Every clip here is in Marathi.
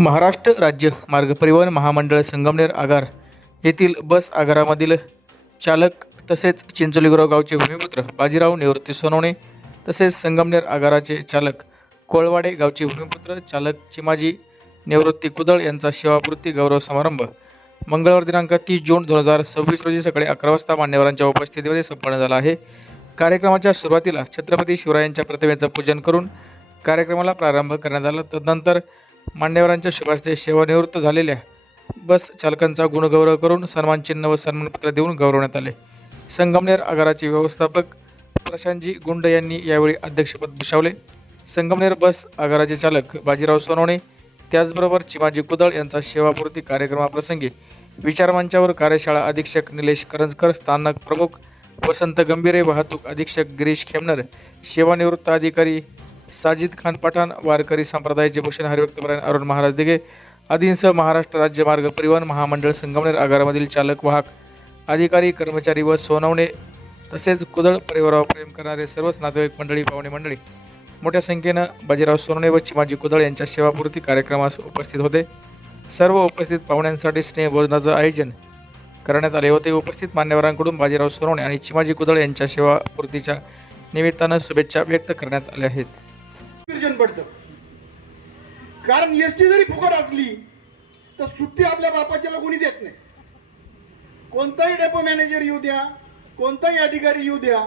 महाराष्ट्र राज्य मार्ग परिवहन महामंडळ संगमनेर आगार येथील बस आगारामधील चालक तसेच चिंचोलीगाव गावचे भूमिपुत्र बाजीराव निवृत्ती सोनवणे तसेच संगमनेर आगाराचे चालक कोळवाडे गावचे भूमिपुत्र चालक चिमाजी निवृत्ती कुदळ यांचा सेवापूर्ती गौरव समारंभ मंगळवार दिनांक 30 जून 2026 रोजी सकाळी 11 वाजता मान्यवरांच्या उपस्थितीमध्ये संपन्न झाला आहे। कार्यक्रमाच्या सुरुवातीला छत्रपती शिवरायांच्या प्रतिमेचं पूजन करून कार्यक्रमाला प्रारंभ करण्यात आला। तदनंतर मान्यवरांच्या शुभास्ते सेवानिवृत्त झालेल्या बस चालकांचा गुणगौरव करून सन्मानचिन्ह व सन्मानपत्र देऊन गौरवण्यात आले। संगमनेर आगाराचे व्यवस्थापक प्रशांतजी गुंड यांनी यावेळी अध्यक्षपद भूषवले। संगमनेर बस आगाराचे चालक बाजीराव सोनवणे त्याचबरोबर चिमाजी कुदळ यांचा सेवापूर्ती कार्यक्रमाप्रसंगी विचारमंचावर कार्यशाळा अधीक्षक निलेश करंजकर, स्थानक प्रमुख वसंत गंभीरे, वाहतूक अधीक्षक गिरीश खेमनर, सेवानिवृत्त अधिकारी साजिद खान पठाण, वारकरी संप्रदायाचे भूषण हरिभक्तपरायण अरुण महाराज दिघे आदींसह महाराष्ट्र राज्य मार्ग परिवहन महामंडळ संगमनेर आगारामधील चालक, वाहक, अधिकारी, कर्मचारी व सोनवणे तसेच कुदळ परिवारावर प्रेम करणारे सर्वच नातेवाईक मंडळी, पाहुणे मंडळी मोठ्या संख्येनं बाजीराव सोनवणे व चिमाजी कुदळ यांच्या सेवापूर्ती कार्यक्रमास उपस्थित होते। सर्व उपस्थित पाहुण्यांसाठी स्नेहभोजनाचं आयोजन करण्यात आले होते। उपस्थित मान्यवरांकडून बाजीराव सोनवणे आणि चिमाजी कुदळ यांच्या सेवापूर्तीच्या निमित्तानं शुभेच्छा व्यक्त करण्यात आल्या आहेत। कारण एसटी जरी फुकट असली तर सुट्टी आपल्या बापाच्याला कोणी देत नाही। कोणताही डेपो मॅनेजर येऊ द्या, कोणताही अधिकारी येऊ द्या,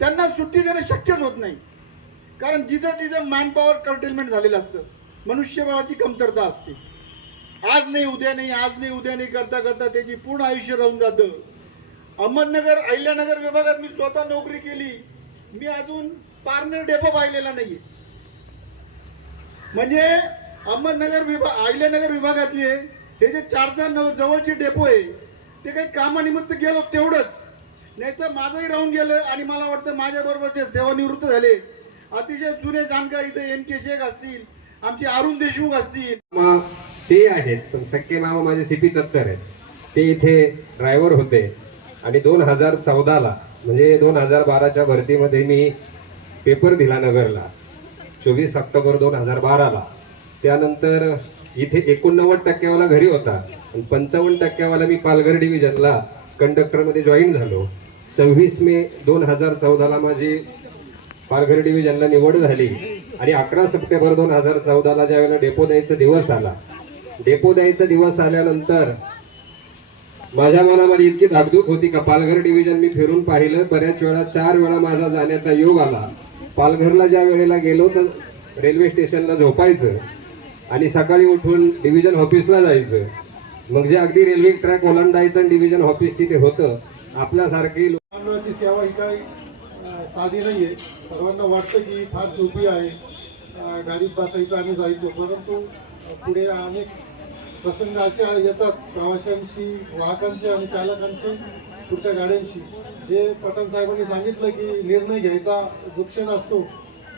त्यांना सुट्टी देणं शक्यच होत नाही। कारण जिथं तिथं मॅन पॉवर कर्टेलमेंट झालेलं असतं, मनुष्यबळाची कमतरता असते। आज नाही उद्या नाही, आज नाही उद्या नाही करता करता त्याची पूर्ण आयुष्य राहून जातं। अहमदनगर अहिल्यानगर विभागात मी स्वतः नोकरी केली, मी अजून पारनेर डेपो पाहिलेला नाहीये। म्हणजे अहमदनगर विभाग अहिल्यानगर विभागातले हे जे 4 जवळचे डेपो आहे ते काही कामानिमित्त गेलो तेवढंच, नाही तर माझंही राहून गेलं। आणि मला वाटतं माझ्याबरोबरचे सेवानिवृत्त झाले अतिशय जुने जाणकार इथे NK शेख असतील, आमचे अरुण देशमुख असतील, ते आहेत। पण सख्खे मामा माझे CP चत्तर आहेत, ते इथे ड्रायव्हर होते। आणि 2014ला म्हणजे 2012च्या भरतीमध्ये मी पेपर दिला नगरला 24 ऑक्टोबर 2012ला। त्यानंतर इथे 89% घरी होता आणि 55% मी पालघर डिव्हिजनला कंडक्टरमध्ये जॉईन झालो। 26 मे 2014ला माझी पालघर डिव्हिजनला निवड झाली आणि 11 सप्टेंबर 2014ला ज्यावेळेला डेपो द्यायचा दिवस आला, डेपो द्यायचा दिवस आल्यानंतर माझ्या मनामध्ये इतकी धाकधूक होती का पालघर डिव्हिजन मी फिरून पाहिलं बऱ्याच वेळा, 4 वेळा माझा जाण्याचा योग आला। पालघरला ज्या वेळेला गेलो तर रेल्वे स्टेशनला झोपायचं आणि सकाळी उठून डिव्हिजन ऑफिसला जायचं। मग जे अगदी रेल्वे ट्रॅक ओलांडायचं आणि डिव्हिजन ऑफिस तिथे होतं। आपल्यासारखी लोकांची सेवा ही काही साधी नाहीये। सर्वांना वाटतं की फार सोपी आहे, गाडीत बसायचं आणि जायचं, परंतु पुढे अनेक प्रसंग असे येतात प्रवाशांशी, वाहकांचे आणि चालकांचे, पुढच्या गाड्यांशी। जे पठाण साहेबांनी सांगितलं की निर्णय घ्यायचा जो क्षण असतो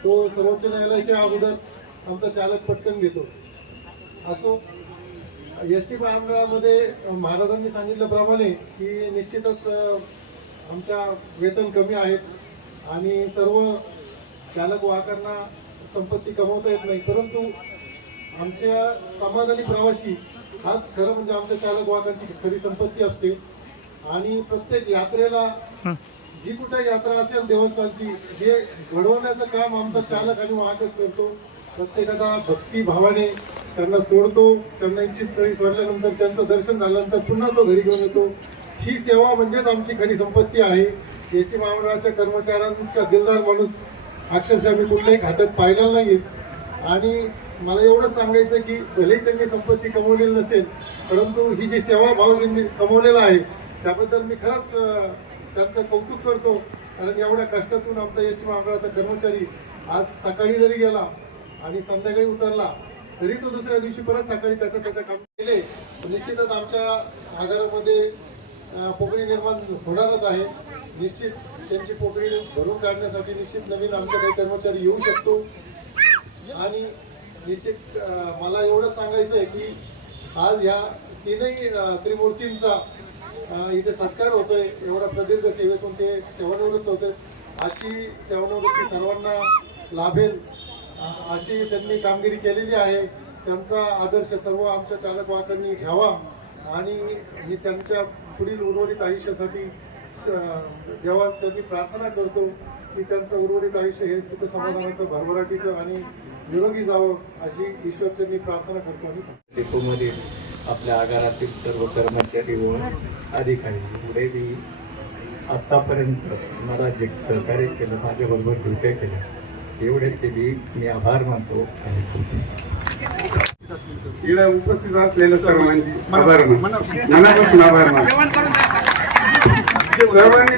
तो सर्वोच्च न्यायालयाच्या अगोदर आमचा चालक पटकन घेतो। असो, एसटी महामंडळामध्ये महाराजांनी सांगितल्याप्रमाणे की निश्चितच आमच्या वेतन कमी आहेत आणि सर्व चालक वाहकांना संपत्ती कमवता येत नाही, परंतु आमच्या समाधानी प्रवासी हाच खरं म्हणजे आमच्या चालक वाहकांची खरी संपत्ती असते। आणि प्रत्येक यात्रेला जी कुठे यात्रा असेल देवस्थानची, जे घडवण्याचं काम आमचा चालक आणि वाहकच करतो। प्रत्येकाला भक्ती भावाने त्यांना सोडतो, त्यांना इच्छित स्थळी सोडल्यानंतर त्यांचं दर्शन झाल्यानंतर पुन्हा तो घरी घेऊन येतो। ही सेवा म्हणजेच आमची खरी संपत्ती आहे। एसटी महामंडळाच्या कर्मचाऱ्यांचा दिलदार माणूस अक्षरशः मी कुठल्याही खात्यात पाहिलेला नाही। आणि मला एवढंच सांगायचं की भलेही त्यांनी संपत्ती कमवलेली नसेल, परंतु ही जी सेवा भाव त्यांनी कमवलेला आहे त्याबद्दल मी खरंच त्यांचं कौतुक करतो। कारण एवढ्या कष्टातून आमचा एसटी महामंडळाचा कर्मचारी आज सकाळी जरी गेला आणि संध्याकाळी उतरला तरी तो दुसऱ्या दिवशी परत सकाळी त्याचं काम केले। निश्चितच आमच्या आगारामध्ये पोकळी निर्माण होणारच आहे। निश्चित त्यांची पोकळी भरून काढण्यासाठी निश्चित नवीन आमच्या काही कर्मचारी येऊ शकतो। आणि निश्चित मला एवढं सांगायचं आहे की आज ह्या तीनही त्रिमूर्तींचा इथे सत्कार होतोय। एवढा प्रदीर्घ सेवेतून ते सेवानिवृत्त होते। अशी सेवानिवृत्ती सर्वांना लाभेल अशी त्यांनी कामगिरी केलेली आहे। त्यांचा आदर्श सर्व आमच्या चालक वाहकांनी घ्यावा आणि मी त्यांच्या पुढील उर्वरित आयुष्यासाठी देवाची प्रार्थना करतो की त्यांचं उर्वरित आयुष्य हे सुख समाधानाचं भरभराटीचं आणि निरोगी जावं अशी ईश्वरचरणी प्रार्थना करतो आम्ही. डेपोमध्ये आपल्या आगारातील सर्व कर्मचारी व अधिकारी पुढे मी आत्तापर्यंत मला जे सहकार्य केलं माझ्याबरोबर ड्युट्या केल्या एवढ्याचे मी आभार मानतो आणि इकडे उपस्थित असलेल्या सर्वांची आभार मनापासून आभार मानतो. सर्वांनी